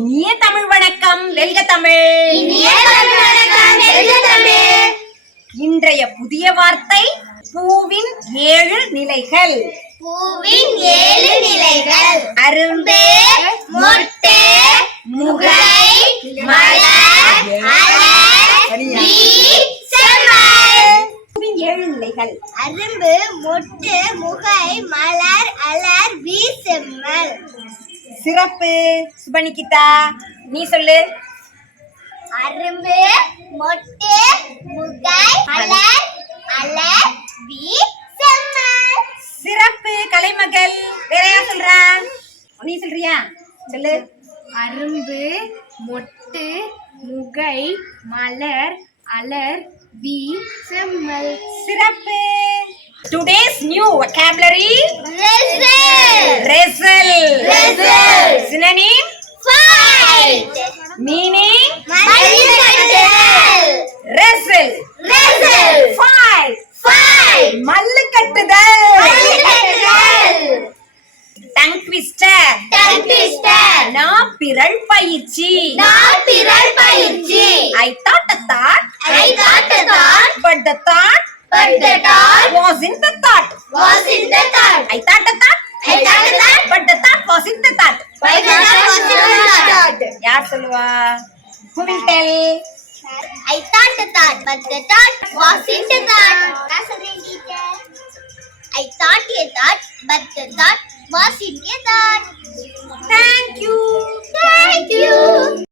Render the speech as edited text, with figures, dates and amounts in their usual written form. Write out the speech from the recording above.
இனிய தமிழ் வணக்கம், வெல்க தமிழ். இனிய தமிழ் வணக்கம், வெல்க தமிழ். இன்றைய புதிய வார்த்தை பூவின் 7 நிலைகள். பூவின் 7 நிலைகள். அரும்பு, மொட்டு, முகை, மலர், அலர், வீ, செம்மல். பூவின் 7 நிலைகள். அரும்பு, மொட்டு, முகை, மலர், அலர், வீ, செம்மல். சிறப்பு. சுபனிகிதா, நீ சொல்லு. அரும்பு, மொட்டு, முகை, மலர், அலர், வீ, செம்மல். சிறப்பு கலைமகள். வேற யார் சொல்றா? நீ சொல்றியா? சொல்லு. அரும்பு, மொட்டு, முகை, மலர், அலர், வீ, செம்மல். சிறப்பு. Today's new vocabulary. Wrestle. Wrestle. Synonym. Fight. Meaning. மல்லுக்கட்டுதல். Wrestle. Wrestle. Fight. Fight. மல்லு கட்டுதல். மல்லுக்கட்டுதல். Tongue twister. Tongue twister. நாப்பிரள் பயிற்சி. நாப்பிரள் பயிற்சி. I thought a thought. I thought a thought. But the thought. But the thought Was in the thought. was in the thought. I thought a thought. I thought a thought. But the thought was in the thought. But the thought was in the thought. யார் சொல்லுவா? Who will tell? I thought a thought, but the thought was in the thought. I thought a thought, but the thought was in a thought. Thank you. Thank you.